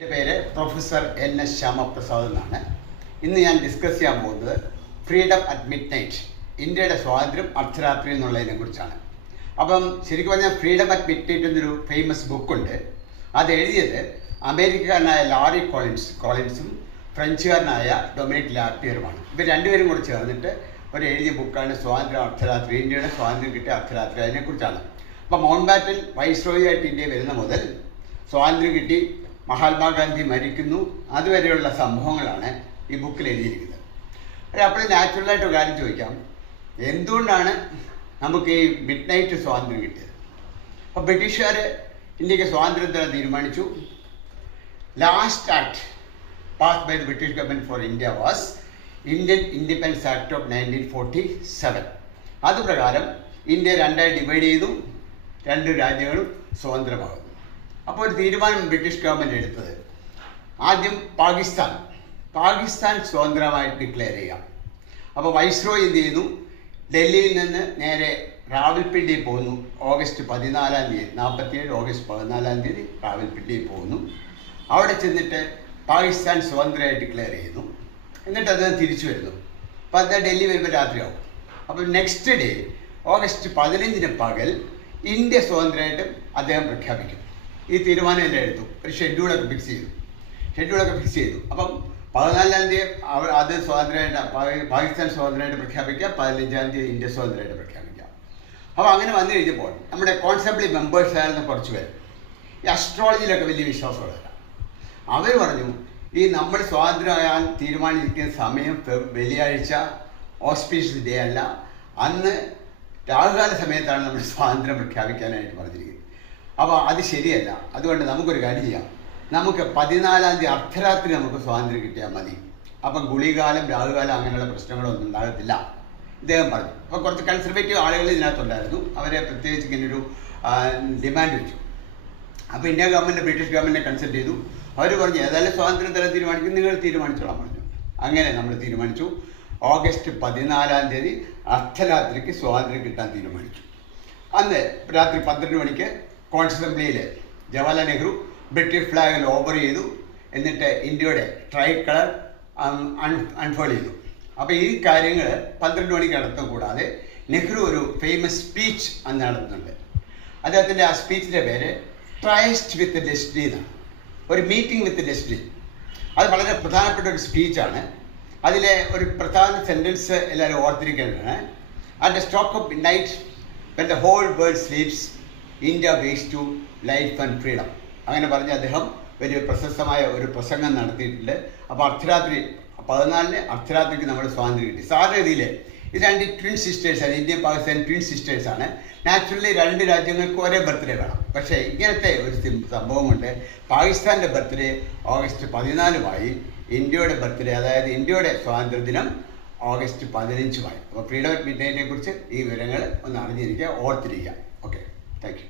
എൻ്റെ പേര് professor NS Shyamaprasad എന്നാണ്. ഇന്ന് ഞാൻ ഡിസ്കസ് ചെയ്യാൻ പോകുന്നത് ഫ്രീഡം അറ്റ് മിഡ് നൈറ്റ്, ഇന്ത്യയുടെ സ്വാതന്ത്ര്യം അർദ്ധരാത്രി എന്നുള്ളതിനെ കുറിച്ചാണ്. അപ്പം ശരിക്കും പറഞ്ഞാൽ ഫ്രീഡം അറ്റ് മിഡ് നൈറ്റ് എന്നൊരു ഫേമസ് ബുക്കുണ്ട്. അത് എഴുതിയത് അമേരിക്കക്കാരനായ ലാറി കോളിൻസും ഫ്രഞ്ചുകാരനായ ഡൊമിനിക് ലാപ്പിയറുമാണ്. ഇവർ രണ്ടുപേരും കൂടെ ചേർന്നിട്ട് ഒരു എഴുതിയ ബുക്കാണ് സ്വാതന്ത്ര്യം അർദ്ധരാത്രി, ഇന്ത്യയുടെ സ്വാതന്ത്ര്യം കിട്ടിയ അർദ്ധരാത്രി, അതിനെക്കുറിച്ചാണ്. അപ്പം മൗണ്ട് ബാറ്റൻ വൈസ്രോയി ആയിട്ട് ഇന്ത്യ വരുന്ന മുതൽ സ്വാതന്ത്ര്യം കിട്ടി, മഹാത്മാഗാന്ധി മരിക്കുന്നു, അതുവരെയുള്ള സംഭവങ്ങളാണ് ഈ ബുക്കിൽ എഴുതിയിരിക്കുന്നത്. അപ്പോൾ നാച്ചുറലായിട്ട് ഒരു കാര്യം ചോദിക്കാം, എന്തുകൊണ്ടാണ് നമുക്ക് ഈ മിഡ് നൈറ്റ് സ്വാതന്ത്ര്യം കിട്ടിയത്? അപ്പോൾ ബ്രിട്ടീഷുകാർ ഇന്ത്യക്ക് സ്വാതന്ത്ര്യം തരാൻ തീരുമാനിച്ചു. Last act passed by the British government for India was Indian independence act of 1947. അതുപ്രകാരം ഇന്ത്യ രണ്ടായി ഡിവൈഡ് ചെയ്തു, രണ്ട് രാജ്യങ്ങളും സ്വതന്ത്രമാകുന്നു. അപ്പോൾ ഒരു തീരുമാനം ബ്രിട്ടീഷ് ഗവൺമെൻറ് എടുത്തത്, ആദ്യം പാകിസ്ഥാൻ സ്വതന്ത്രമായിട്ട് ഡിക്ലെയർ ചെയ്യാം. അപ്പോൾ വൈസ്രോയി എന്ത് ചെയ്യുന്നു, ഡൽഹിയിൽ നിന്ന് നേരെ റാവൽപിണ്ടിയിൽ പോകുന്നു. ഓഗസ്റ്റ് 14 47 ഓഗസ്റ്റ് 14 റാവൽപിണ്ടിയിൽ പോകുന്നു. അവിടെ ചെന്നിട്ട് പാകിസ്ഥാൻ സ്വതന്ത്രമായി ഡിക്ലെയർ ചെയ്യുന്നു. എന്നിട്ട് അത് തിരിച്ചു വരുന്നു. അപ്പോൾ അത് ഡൽഹി വരുമ്പോൾ രാത്രിയാവും. അപ്പോൾ നെക്സ്റ്റ് ഡേ ഓഗസ്റ്റ് 15 പകൽ ഇന്ത്യ സ്വതന്ത്രമായിട്ടും അദ്ദേഹം പ്രഖ്യാപിക്കും. ഈ തീരുമാനം എല്ലാം എടുത്തു, ഒരു ഷെഡ്യൂളൊക്കെ ഫിക്സ് ചെയ്തു. അപ്പം 14 അത് സ്വാതന്ത്ര്യമായിട്ട് പാകിസ്ഥാൻ സ്വതന്ത്രമായിട്ട് പ്രഖ്യാപിക്കുക, 15 ഇന്ത്യ സ്വതന്ത്രമായിട്ട് പ്രഖ്യാപിക്കുക. അപ്പോൾ അങ്ങനെ വന്നു കഴിഞ്ഞപ്പോൾ നമ്മുടെ കോൺസെപ്റ്റ്ലി മെമ്പേഴ്സ് ആയിരുന്ന കുറച്ച് പേർ ഈ അസ്ട്രോളജിയിലൊക്കെ വലിയ വിശ്വാസമുള്ളവരാണ്. അവർ പറഞ്ഞു, ഈ നമ്മൾ സ്വാതന്ത്ര്യമാകാൻ തീരുമാനിക്കുന്ന സമയം വെള്ളിയാഴ്ച ഓസ്പീഷ്യസ് ഡേ അല്ല, അന്ന് രാഹുകാല സമയത്താണ് നമ്മൾ സ്വാതന്ത്ര്യം പ്രഖ്യാപിക്കാനായിട്ട് പറഞ്ഞിരിക്കുന്നത്. അപ്പോൾ അത് ശരിയല്ല. അതുകൊണ്ട് നമുക്കൊരു കാര്യം ചെയ്യാം, നമുക്ക് 14 അർദ്ധരാത്രി നമുക്ക് സ്വാതന്ത്ര്യം കിട്ടിയാൽ മതി. അപ്പം ഗുളികാലം രാഹുകാലം അങ്ങനെയുള്ള പ്രശ്നങ്ങളൊന്നും ഉണ്ടാകത്തില്ല ഇദ്ദേഹം പറഞ്ഞു. അപ്പോൾ കുറച്ച് കൺസർവേറ്റീവ് ആളുകൾ ഇതിനകത്തുണ്ടായിരുന്നു. അവരെ പ്രത്യേകിച്ച് ഇങ്ങനൊരു ഡിമാൻഡ് വെച്ചു. അപ്പോൾ ഇന്ത്യ ഗവൺമെൻറ് ബ്രിട്ടീഷ് ഗവൺമെൻറ്റിനെ കൺസൾട്ട് ചെയ്തു. അവർ പറഞ്ഞു, ഏതായാലും സ്വാതന്ത്ര്യം തരാൻ തീരുമാനിക്കും, നിങ്ങൾ തീരുമാനിച്ചോളാൻ പറഞ്ഞു. അങ്ങനെ നമ്മൾ തീരുമാനിച്ചു. ഓഗസ്റ്റ് 14 അർദ്ധരാത്രിക്ക് സ്വാതന്ത്ര്യം കിട്ടാൻ തീരുമാനിച്ചു. അന്ന് രാത്രി 12 മണിക്ക് കോൺഗ്രസ് അസംബ്ലിയിൽ Jawaharlal Nehru British flag over ചെയ്തു. എന്നിട്ട് ഇന്ത്യയുടെ ട്രൈ കളർ അൺഫോൾഡ് ചെയ്തു. അപ്പോൾ ഈ കാര്യങ്ങൾ 12 മണിക്ക് നടത്തും. കൂടാതെ നെഹ്റു ഒരു ഫേമസ് സ്പീച്ച് അന്ന് നടത്തുന്നുണ്ട്. അദ്ദേഹത്തിൻ്റെ ആ സ്പീച്ചിൻ്റെ പേര് ട്രൈസ്റ്റ് വിത്ത് ഡെസ്റ്റിനി എന്നാണ്, ഒരു മീറ്റിംഗ് വിത്ത് ഡെസ്റ്റിനി. അത് വളരെ പ്രധാനപ്പെട്ട ഒരു സ്പീച്ചാണ്. അതിലെ ഒരു പ്രധാന സെൻറ്റൻസ് എല്ലാവരും ഓർത്തിരിക്കേണ്ടതാണ്. At the stroke of midnight when the whole world sleeps India wakes to life and freedom. അങ്ങനെ പറഞ്ഞ് അദ്ദേഹം വലിയ പ്രശസ്തമായ ഒരു പ്രസംഗം നടത്തിയിട്ടുണ്ട്. അപ്പോൾ അർദ്ധരാത്രി 14 അർദ്ധരാത്രിക്ക് നമ്മൾ സ്വാതന്ത്ര്യം കിട്ടി. സാധാരണഗതിയിൽ ഇത് രണ്ട് ട്വിൻ സിസ്റ്റേഴ്സാണ്, ഇന്ത്യ പാകിസ്ഥാൻ ട്വിൻ സിസ്റ്റേഴ്സാണ്. നാച്ചുറലി രണ്ട് രാജ്യങ്ങൾക്ക് ഒരേ ബർത്ത്ഡേ വേണം. പക്ഷേ ഇങ്ങനത്തെ ഒരു സംഭവം കൊണ്ട് പാകിസ്ഥാൻ്റെ ബർത്ത്ഡേ ഓഗസ്റ്റ് 14 ഇന്ത്യയുടെ ബർത്ത്ഡേ, അതായത് ഇന്ത്യയുടെ സ്വാതന്ത്ര്യ ദിനം ഓഗസ്റ്റ് 15 അപ്പോൾ ഫ്രീഡം അറ്റ് മിഡ് നൈറ്റിനെ കുറിച്ച് ഈ വിവരങ്ങൾ ഒന്ന് അറിഞ്ഞിരിക്കുക, ഓർത്തിരിക്കുക. Okay, thank you.